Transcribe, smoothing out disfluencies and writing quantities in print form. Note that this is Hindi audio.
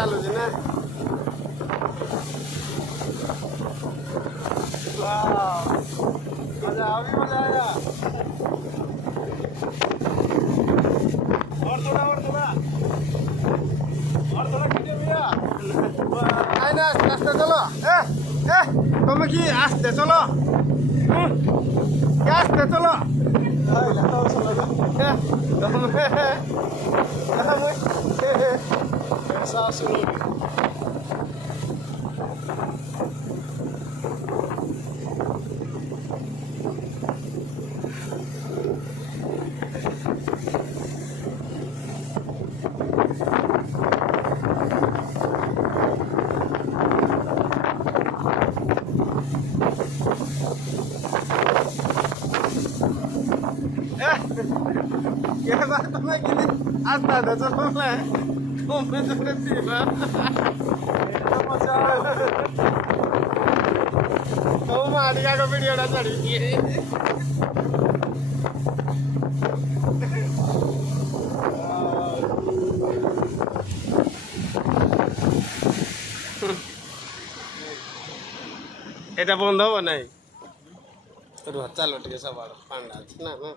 ଚାଲୁଛି ନା मजा आ भी मजा आया और थोड़ा खींचे भैया आई ना आस्ते चलो तुम की आस्ते चलो आस्ते चलो क्या बात मैं gini asta ada soalnya komplit seperti apa kau mah dia ke video dah tadi এটা বন্ধ হবে নাই চালো ঠিক আছে সবার পান্ডা আছে না না